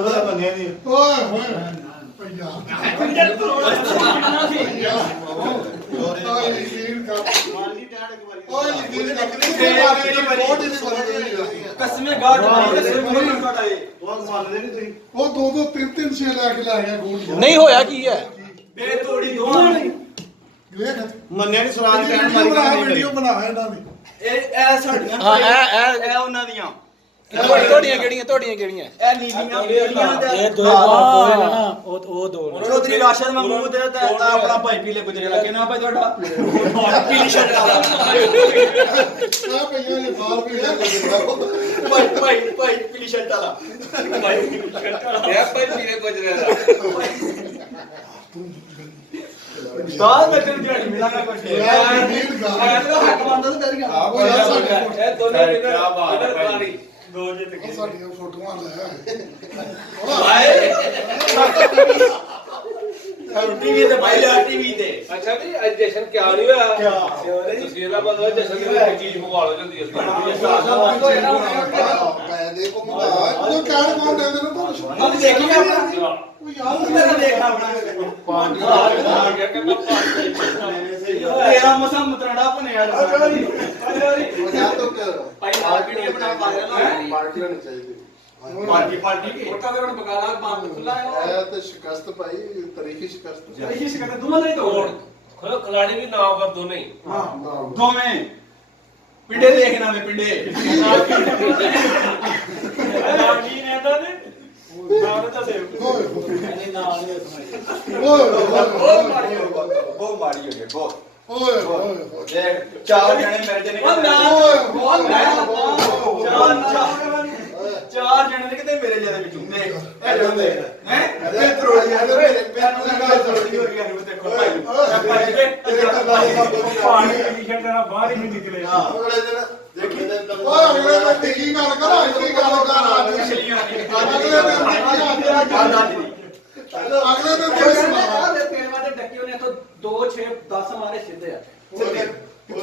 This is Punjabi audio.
ਉਹਦਾ ਮੰਨਿਆ ਨਹੀਂ ਓਏ ਹੋਏ ਪੰਜਾਬ ਓਏ ਯਕੀਨ ਕਰ ਮਾਲੀ ਟਾੜ ਇੱਕ ਵਾਰੀ ਓਏ ਯਕੀਨ ਕਰ ਕਸਮੇ ਗਾਟ ਮਾਰੀ ਤੇ ਸਿਰ ਮੋੜੀ ਕਟਾਏ ਉਹ ਮੰਨਦੇ ਨਹੀਂ ਤੁਸੀਂ ਉਹ ਦੋ ਦੋ ਤਿੰਨ ਤਿੰਨ ਛੇ ਲੈ ਕੇ ਲੈ ਗਿਆ ਗੋਲ ਨਹੀਂ ਹੋਇਆ ਕੀ ਹੈ ਬੇ ਤੋੜੀ ਦੋਵਾਂ ਨੇ ਵੇਖ ਮੰਨਿਆ ਨਹੀਂ ਸੁਰਾਜ ਕਹਿਣ ਮਾਰੀ ਵੀਡੀਓ ਬਣਾ ਇਹਨਾਂ ਨੇ ਇਹ ਸਾਡੀਆਂ ਹਾਂ ਇਹ ਇਹ ਉਹਨਾਂ ਦੀਆਂ ਤੁਹਾਡੀਆਂ ਕਿਹੜੀਆਂ ਇਹ ਨੀਲੀਆਂ ਇਹ ਦੋ ਨਾ ਉਹ ਦੋ ਚੌਧਰੀ ਰਾਸ਼ਦ ਮਹਿਮੂਦ ਤੇ ਆਪਣਾ ਭਾਈ ਪੀਲੇ ਗੁਜਰੇ ਲਾ ਕੇ ਨਾ ਭਾਈ ਤੁਹਾਡਾ ਪੀਲੀ ਸ਼ਰਟ ਵਾਲਾ ਆ ਪਈਆਂ ਨੇ ਬਾਲ ਵੀ ਲੈ ਭਾਈ ਪੀਲੀ ਸ਼ਰਟ ਵਾਲਾ ਇਹ ਭਾਈ ਪੀਲੇ ਗੁਜਰੇ ਦਾ ਦਾਲ ਮੈਂ ਤੈਨੂੰ ਦਿਹਾੜੀ ਮਿਲਾਂਗਾ ਕੁਛ ਯਾਰ ਯਕੀਨ ਕਰ ਮੈਂ ਤਾਂ ਹੱਕ ਬੰਦਾ ਤਾਂ ਕਰੀਗਾ ਉਹ ਯਾਰ ਸਾਡੇ ਇਹ ਦੋਨੇ ਕਿਹਨਾਂ ਪਾਣੀ ਦੋ ਜੇ ਤੇ ਸਾਡੀਆਂ ਫੋਟੋਆਂ ਲੈ ਹਾਏ ਟੀਵੀ ਤੇ ਭਾਈ ਲਿਆ ਟੀਵੀ ਤੇ ਅੱਛਾ ਵੀ ਅੱਜ ਜਸ਼ਨ ਕਿਆ ਨਹੀਂ ਹੋਇਆ ਕਿਆ? ਤੁਸੀਂ ਇਹਦਾ ਮਤਲਬ ਜਸ਼ਨ ਦੀ ਕੋਈ ਚੀਜ਼ ਮੰਗਵਾ ਲਓ ਜਲਦੀ ਮੈਂ ਦੇ ਕੋ ਮੁੰਡਾ ਉਹ ਕਹਿਣ ਕੌਣ ਦੇ ਦੇ ਨਾ ਮੈਂ ਦੇਖੀ ਆਪਣਾ ਉਹ ਯਾਰ ਮੇਰਾ ਦੇਖ ਆਪਣਾ ਪਾਣੀ ਆ ਗਿਆ ਕਿ ਮੈਂ ਪਾਣੀ ਤੇਰਾ ਮਸਾ ਮਤਰੜਾ ਬਣਿਆ ਭਾਈ ਮਾਰਕੀਟ ਇਹ ਬਣਾ ਪਾ ਪਾਰਟੀ ਕੀ ਮੋਟਾ ਦੇ ਹੁਣ ਬਗਾਲਾ ਬੰਦ ਖੁੱਲਾ ਹੈ ਇਹ ਸ਼ਿਕਾਇਤ ਦੋਵਾਂ ਨਹੀਂ ਤੋੜ ਖਲੋ ਖਿਲਾੜੀ ਵੀ ਨਾ ਕਰ ਦੋ ਨਹੀਂ ਦੋਵੇਂ ਪਿੰਡੇ ਦੇਖਣਾ ਨੇ ਪਿੰਡੇ ਕੀ ਨੇ ਤਾਂ ਨੇ ਨਾਮ ਤਾਂ ਸੇਵ ਓਏ ਨਾਲ ਹੀ ਬਹੁਤ ਮਾੜੀ ਹੋ ਗਈ ਬਹੁਤ ਮਾੜੀ ਹੋ ਗਈ ਬਹੁਤ ਓਏ ਓਏ ਦੇਖ ਚਾਰ ਜਣੇ ਮੇਰੇ ਜਣੇ ਚਾਰ ਜਣੇ ਨੇ ਕਿਤੇ ਮੇਰੇ ਜਣੇ ਵਿੱਚੋਂ ਦੇਖ ਇਹ ਜਾਂਦੇ ਹੈ ਇਹ ਤਰੋੜੀਆਂ ਦੇ ਮੈਨੂੰ ਲਗਾ ਤਰੋੜੀ ਹੋ ਰਹੀ ਹੈ ਮੈਂ ਦੇਖੋ ਪਾਣੀ ਦੀ ਸ਼ਰਟ ਨਾਲ ਬਾਹਰ ਹੀ ਨਹੀਂ ਨਿਕਲੇ ਓਏ ਅਗਲੇ ਦਿਨ ਟਿੱਕੀ ਗੱਲ ਕਰ ਇੱਥੇ ਗੱਲ ਕਰ ਅੱਜ ਪਿਛਲੀਆਂ ਅਗਲੇ ਦਿਨ ਕੋਈ ਸੁਣਾ ਤੇਰੇ ਵਾਦੇ ਡੱਕੀ ਉਹਨੇ ਤੋਂ 2 6 10 ਮਾਰੇ ਸਿੱਧੇ ਆ ਉਹ